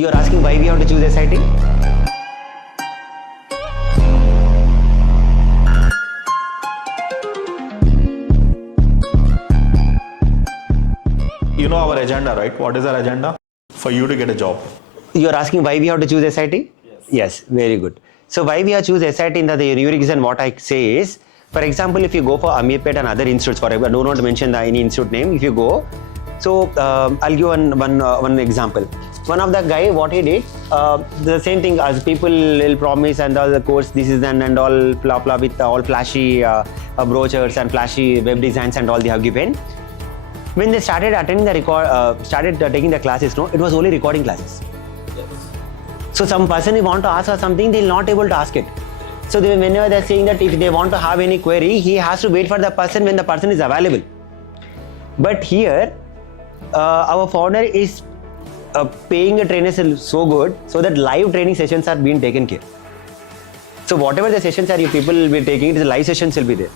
You're asking why we have to choose SIT? You know our agenda, right? What is our agenda? For you to get a job. You're asking why we have to choose SIT? Yes, very good. So why we have choose SIT in the reason what I say is, for example, if you go for Amirpet and other institutes, for example, I do not mention any institute name, if you go, so I'll give one example. One of the guy, what he did, the same thing as people will promise and all the course, this is and all blah blah with all flashy brochures and flashy web designs and all they have given. When they started attending the started taking the classes, no, it was only recording classes. Yes. So some person who want to ask us something, they're not able to ask it. So whenever they're saying that if they want to have any query, he has to wait for the person when the person is available. But here, our founder is paying the trainers so good, so that live training sessions are being taken care. So whatever the sessions are you people will be taking, the live sessions will be there.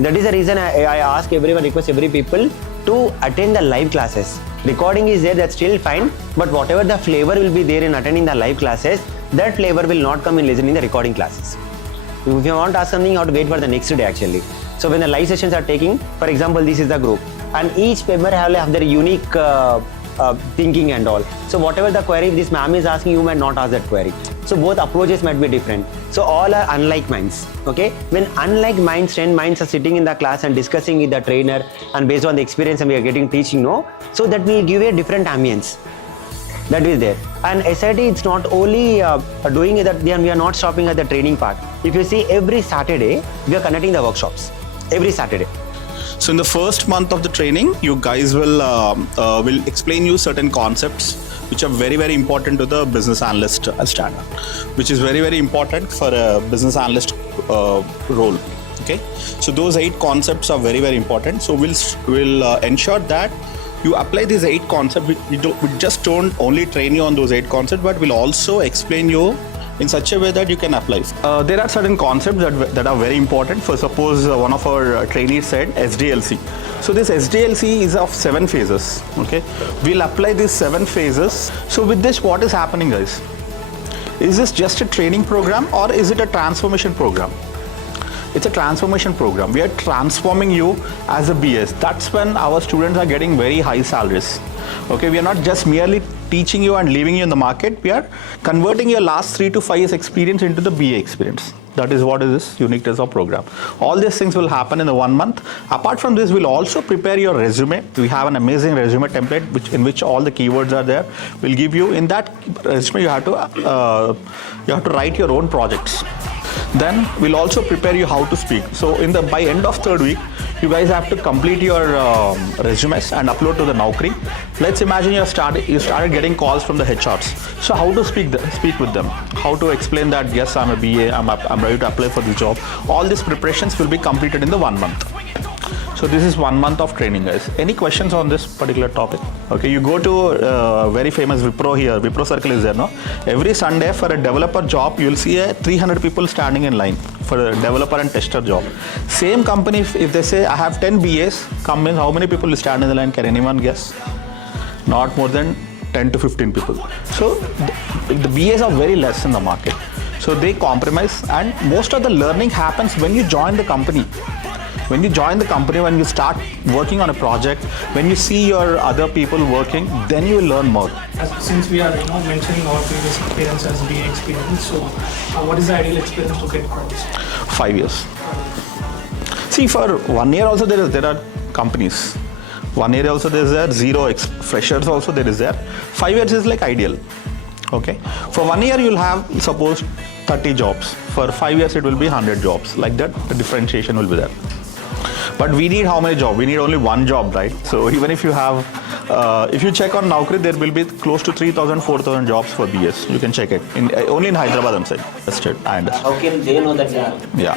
That is the reason I ask everyone, request every people to attend the live classes. Recording is there, that's still fine, but whatever the flavor will be there in attending the live classes, that flavor will not come in listening the recording classes. If you want to ask something, you have to wait for the next day actually. So when the live sessions are taking, for example, this is the group, and each member have their unique thinking and all. So whatever the query this ma'am is asking, you might not ask that query. So both approaches might be different. So all are unlike minds. Okay, when unlike minds, 10 minds are sitting in the class and discussing with the trainer, and based on the experience and we are getting teaching, no, so that will give a different ambience. That is there. And SIT, it's not only doing that, we are not stopping at the training part. If you see, every Saturday we are conducting the workshops. Every Saturday. So in the first month of the training, you guys will explain you certain concepts which are very, very important to the business analyst standard, which is very, very important for a business analyst role. Okay, so those 8 concepts are very, very important. So we'll ensure that you apply these 8 concepts. We just don't only train you on those 8 concepts, but we'll also explain you in such a way that you can apply. There are certain concepts that are very important. For suppose one of our trainees said SDLC. So this SDLC is of 7 phases. Okay, we'll apply these 7 phases. So with this, what is happening, guys? Is this just a training program or is it a transformation program? It's a transformation program. We are transforming you as a BS. That's when our students are getting very high salaries. Okay, we are not just merely teaching you and leaving you in the market. We are converting your last 3 to 5 years experience into the BA experience. That is what is this uniqueness of program. All these things will happen in the 1 month. Apart from this, we'll also prepare your resume. We have an amazing resume template in which all the keywords are there. We'll give you, in that resume you have to write your own projects. Then we'll also prepare you how to speak. So by end of 3rd week, you guys have to complete your resumes and upload to the Naukri. Let's imagine you started getting calls from the HRs. So how to speak with them? How to explain that yes, I'm a BA, I'm ready to apply for the job. All these preparations will be completed in the 1 month. So this is 1 month of training, guys. Any questions on this particular topic? Okay, you go to very famous Wipro here. Wipro Circle is there, no? Every Sunday for a developer job, you'll see 300 people standing in line for a developer and tester job. Same company, if they say I have 10 BAs, come in, how many people will stand in the line? Can anyone guess? Not more than 10 to 15 people. So the BAs are very less in the market. So they compromise, and most of the learning happens when you join the company. When you join the company, when you start working on a project, when you see your other people working, then you will learn more. Since we are mentioning our previous experience as BA experience, so what is the ideal experience to get from this? 5 years. See, for 1 year also there are companies. 1 year also there is there, 0 freshers also there is there. 5 years is like ideal. Okay. For 1 year you'll have, suppose, 30 jobs. For 5 years it will be 100 jobs. Like that, the differentiation will be there. But we need how many jobs? We need only 1 job, right? So even if you have, if you check on Naukri, there will be close to 3,000, 4,000 jobs for BS. You can check it. Only in Hyderabad, I'm saying. I understand. How can they know that? Yeah.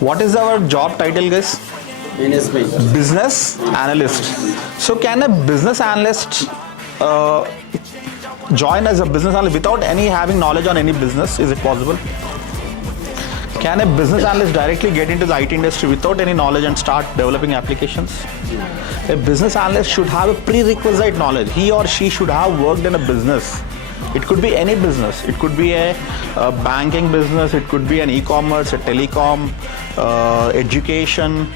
What is our job title, guys? Business Analyst. So can a business analyst join as a business analyst without having knowledge on any business? Is it possible? Can a business analyst directly get into the IT industry without any knowledge and start developing applications? A business analyst should have a prerequisite knowledge. He or she should have worked in a business It could be any business. It could be a banking business. It could be an e-commerce, a telecom, education.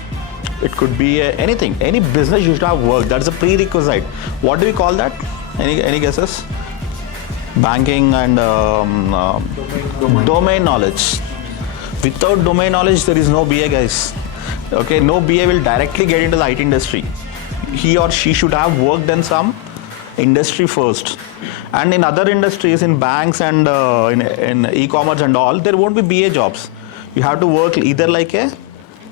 It could be anything. Any business you should have worked. That's a prerequisite. What do we call that? Any guesses? Banking and domain knowledge. Without domain knowledge, there is no BA, guys. Okay, no BA will directly get into the IT industry. He or she should have worked in some industry first. And in other industries, in banks and in e-commerce and all, there won't be BA jobs. You have to work either like a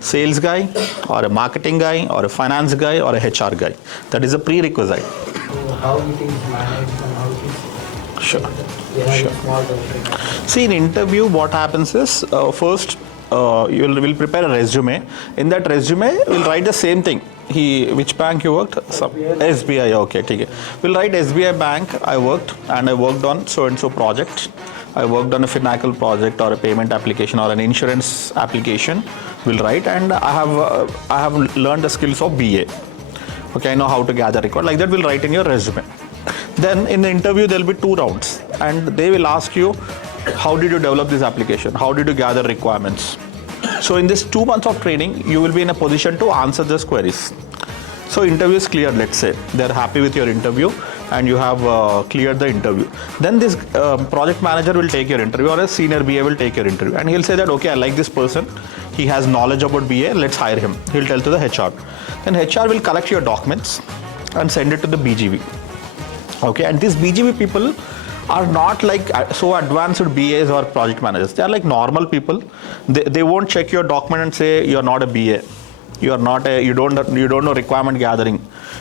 sales guy or a marketing guy or a finance guy or a HR guy. That is a prerequisite. So how it is managed and how it is? Sure. Sure. Small company. See, in interview, what happens is first you will prepare a resume. In that resume, we'll write the same thing. Which bank you worked? SBI. Okay, okay. We'll write SBI Bank. I worked on so and so project. I worked on a financial project or a payment application or an insurance application. We'll write, and I have learned the skills of BA. Okay, I know how to gather record. Like that, we'll write in your resume. Then in the interview, there will be 2 rounds, and they will ask you, how did you develop this application? How did you gather requirements? So in this 2 months of training, you will be in a position to answer these queries. So interview is cleared, let's say. They're happy with your interview and you have cleared the interview. Then this project manager will take your interview, or a senior BA will take your interview. And he'll say that, okay, I like this person. He has knowledge about BA, let's hire him. He'll tell to the HR. Then HR will collect your documents and send it to the BGV. Okay, and these BGV people are not like so advanced BAs or project managers. They are like normal people. They won't check your document and say you're not a BA. You don't know requirement gathering.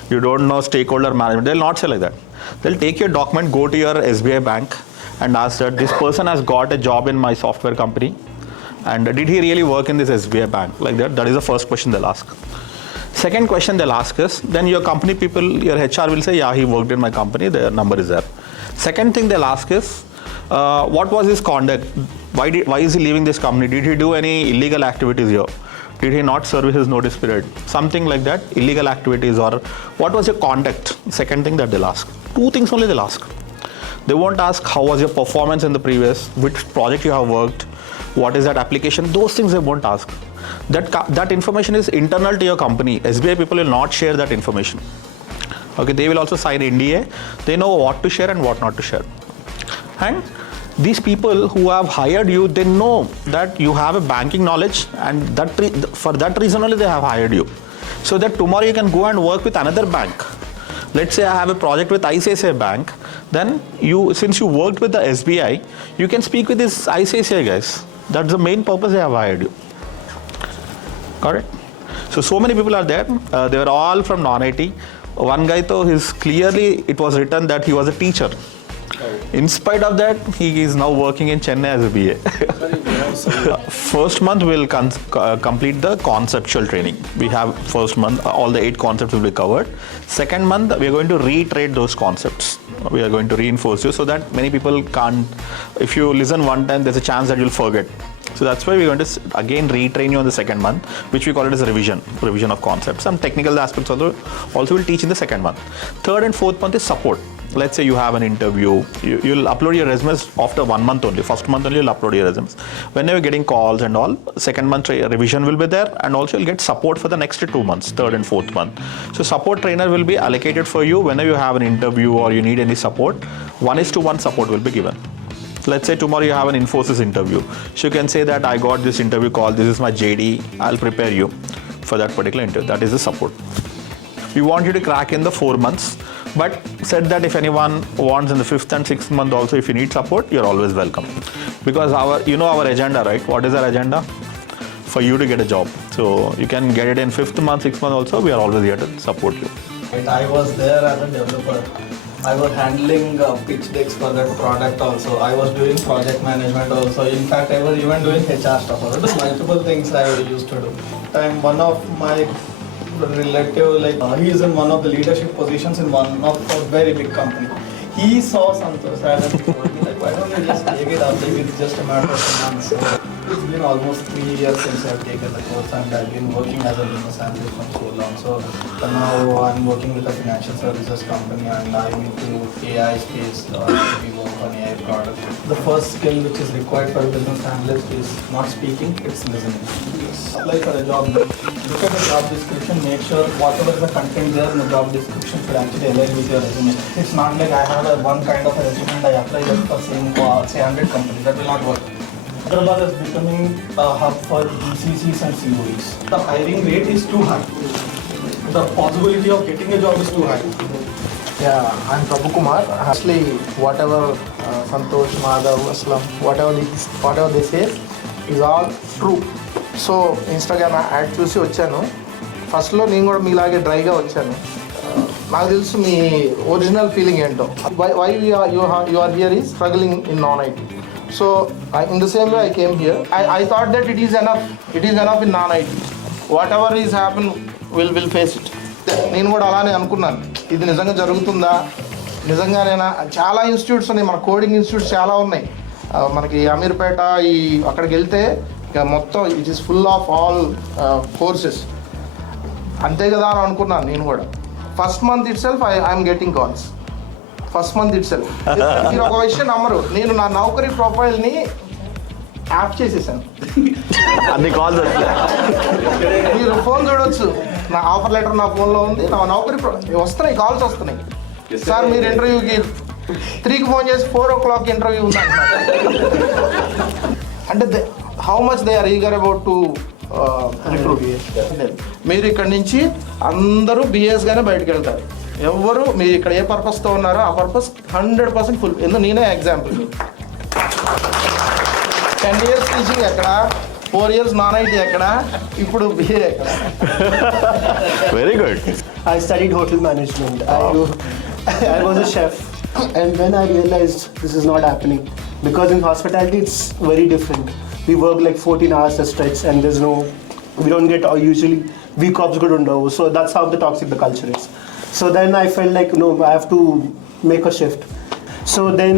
You don't know stakeholder management. They'll not say like that. They'll take your document, go to your SBI bank and ask that this person has got a job in my software company, and did he really work in this SBI bank? Like that. That is the first question they'll ask. Second question they'll ask is, then your company people, your HR will say, yeah, he worked in my company, the number is there. Second thing they'll ask is, what was his conduct? Why is he leaving this company? Did he do any illegal activities here? Did he not serve his notice period? Something like that, illegal activities, or what was your conduct? Second thing that they'll ask. 2 things only they'll ask. They won't ask how was your performance in the previous, which project you have worked, what is that application. Those things they won't ask. That information is internal to your company. SBI people will not share that information. Okay, they will also sign NDA. They know what to share and what not to share. And these people who have hired you, they know that you have a banking knowledge, and for that reason only they have hired you. So that tomorrow you can go and work with another bank. Let's say I have a project with ICICI Bank. Then since you worked with the SBI, you can speak with these ICICI guys. That's the main purpose they have hired you. Got it? So many people are there. They were all from non-IT. One guy though, it was written that he was a teacher. In spite of that, he is now working in Chennai as a BA. First month we'll complete the conceptual training. We have first month, all the 8 concepts will be covered. Second month, we are going to reiterate those concepts. We are going to reinforce you so that many people can't, if you listen one time, there's a chance that you'll forget. So that's why we're going to again retrain you on the second month, which we call it as a revision of concepts. Some technical aspects also will teach in the second month. Third and fourth month is support. Let's say you have an interview, you'll upload your resumes after 1 month only. First month only you'll upload your resumes. Whenever you're getting calls and all, second month revision will be there, and also you'll get support for the next 2 months, third and fourth month. So support trainer will be allocated for you whenever you have an interview or you need any support. 1:1 support will be given. Let's say tomorrow you have an Infosys interview. So you can say that I got this interview call, this is my JD, I'll prepare you for that particular interview. That is the support. We want you to crack in the 4 months, but said that if anyone wants in the 5th and 6th month also, if you need support, you're always welcome. Because our agenda, right? What is our agenda? For you to get a job. So you can get it in 5th month, 6th month also, we are always here to support you. I was there as a developer. I was handling pitch decks for that product also. I was doing project management also. In fact, I was even doing HR stuff. Multiple things I used to do. One of my relative, he is in one of the leadership positions in one of a very big company. He saw Santosh and he told me, why don't you just take it up? it's just a matter of months. It's been almost 3 years since I've taken the course, and I've been working as a business analyst from so long. So now I'm working with a financial services company, and I'm into AI space. We work on AI products. The first skill which is required for a business analyst is not speaking, it's listening. Apply for a job, look at the job description, make sure whatever is the content there in the job description should actually align with your resume. It's not like I have one kind of a resume and I apply that for say 100 companies. That will not work. Hyderabad is becoming a hub for GCCs and COEs. The hiring rate is too high. The possibility of getting a job is too high. Yeah, I'm Prabhu Kumar. Actually, whatever Santosh, Madhav, Aslam, whatever they say is all true. So Instagram add చూసి వచ్చాను. ఫస్ట్లో నేను కూడా మీలాగే డ్రైగా వచ్చాను. నాకు తెలుసు మీ ఒరిజినల్ ఫీలింగ్ ఏంటో. Why you are here is struggling in non IT. So in the same way I came here. I thought that it is enough in non IT. Whatever is happen will face it. నేను కూడా అలానే అనుకున్నాను, ఇది నిజంగా జరుగుతుందా, నిజంగానేనా. చాలా institutes ఉన్నాయి, మన కోడింగ్ ఇన్స్టిట్యూట్స్ చాలా ఉన్నాయి మనకి అమీర్పేట. అక్కడికి వెళ్తే ఇక మొత్తం it is full of all courses. అంతే కదా అని అనుకున్నాను నేను కూడా. First month it self I'm getting calls. First month it self. మీరు ఒక విషయం నమ్మరు, నేను నా నౌకరీ ప్రొఫైల్ని యాప్ చేసేసాను. అన్ని కాల్స్ మీరు ఫోన్ చూడవచ్చు, నా ఆఫర్ లెటర్ నా ఫోన్లో ఉంది, నా నౌకరీ వస్తున్నాయి, కాల్స్ వస్తున్నాయి. సార్ మీరు ఇంటర్వ్యూకి 3కి ఫోన్ చేసి 4 o'clock ఇంటర్వ్యూ ఉంది అంటే how much they are eager about to recruit. మీరు ఇక్కడ నుంచి అందరూ బిఎస్గానే బయటకు వెళ్తారు. ఎవరు మీరు ఇక్కడ ఏ పర్పస్తో ఉన్నారో ఆ పర్పస్ 100% ఫుల్. ఎందుకు నేనే ఎగ్జాంపుల్. 10 years టీచింగ్ ఎక్కడ, 4 years నాన్ ఐటీ ఎక్కడ, ఇప్పుడు బిఏ ఎక్కడ. Very good. I studied hotel management. I was a chef, and when I realized this is not happening, because in hospitality it's very different. We work like 14 hours a stretch, and we don't get usually week offs good undo. So that's how the toxic the culture is. So then I felt like no, I have to make a shift. So then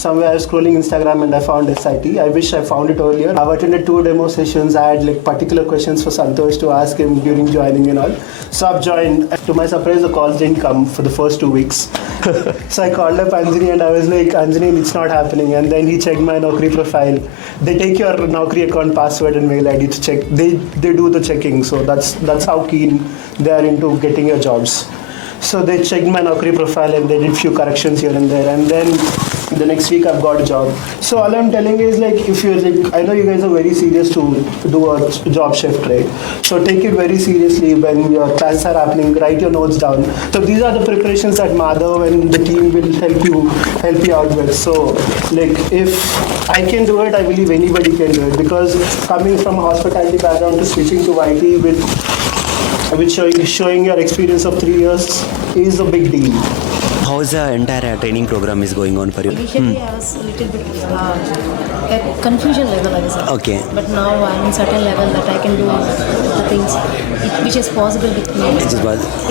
somewhere I was scrolling Instagram and I found SIT. I wish I found it earlier. I've attended 2 demo sessions. I had like particular questions for Santosh to ask him during joining and all. So I've joined. To my surprise, the calls didn't come for the first 2 weeks. So I called up Anjani and I was like, Anjani, it's not happening. And then he checked my Naukri profile. They take your Naukri account password and mail ID to check. They do the checking. So that's how keen they are into getting your jobs. So they checked my Naukri profile and they did few corrections here and there, and then the next week I've got a job. So all I'm telling is like, if you're like, I know you guys are very serious to do a job shift, right? So take it very seriously when your classes are happening. Write your notes down. So these are the preparations that Madhav and the team will help you out with. So like, if I can do it, I believe anybody can do it, because coming from a hospitality background to switching to IT with showing your experience of 3 years is a big deal. How is the entire training program is going on for you? Initially, I was a little bit at confusion level, I was at. Okay. But now I'm in certain level that I can do the things which is possible with me.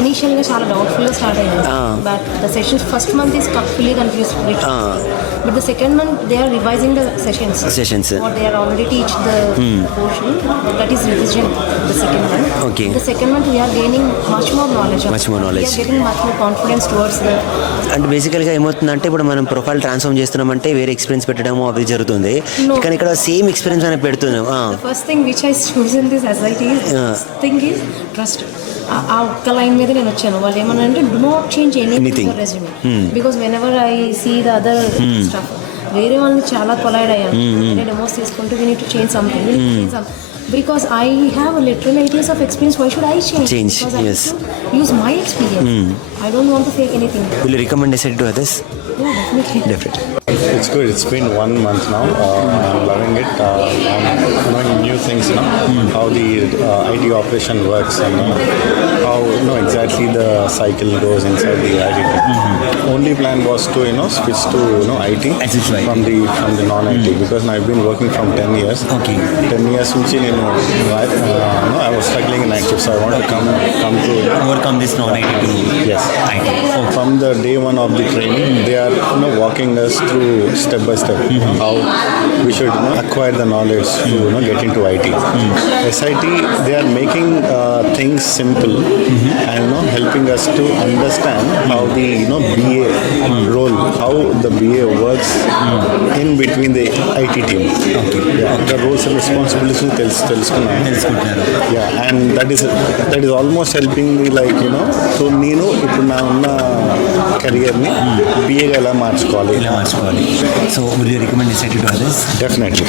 Initially, చాలా doubtful start అయ్యింది. But the sessions first month is fully confused. But the second month they are revising the sessions. What they are already teach the portion, that is revision. The second month. Okay. The second month we are gaining much more knowledge. Much more knowledge. We are getting much more confidence towards the. అంటే బేసికల్గా ఏమవుతుందంటే ఇప్పుడు మనం profile transform చేస్తున్నామంటే వేరే experience పెట్టడము అవి జరుగుతుంది, కానీ ఇక్కడ సేమ్ ఎక్స్పీరియన్స్ అనేది పెడుతున్నాం. The first thing which I choose in this SIT thing is trust. ఆ ఒక్క లైన్ మీద నేను వచ్చాను. వాళ్ళు ఏమన్నా అంటే do not change anything in your resume. Because whenever I see the other stuff, వేరే వాళ్ళని చాలా కొలైడ్ అయ్యాను. నేను డెమోస్ తీసుకుంటూ we need to change something. Because I have literally 8 years of experience, why should I change? Because I need to use my experience. I don't want to fake anything. Will you recommend SIT to others? Yeah, definitely. It's good. It's been 1 month now. I'm loving it. I'm knowing new things now. How the IT operation works and how exactly the cycle goes inside the IT. Only plan was to switch to IT from the non-IT, because I've been working from 10 years. Okay. 10 years నుంచి నేను I was struggling in night shift, so I want to come to Overcome this non-IT to yes. IT. Okay. From the day one of the training, they are walking us through step by step how we should acquire the knowledge to get into IT. SIT, they are making things simple and helping us to understand how the BA role, how the BA works in between the IT team. Okay. Yeah, the roles and responsibilities తెలుసుకున్నాను. Yeah, and that is almost helping me so నేను ఇప్పుడు నా ఉన్న కెరియర్ని BA గా ఎలా మార్చుకోవాలి. So will you recommend SIT to others? Definitely.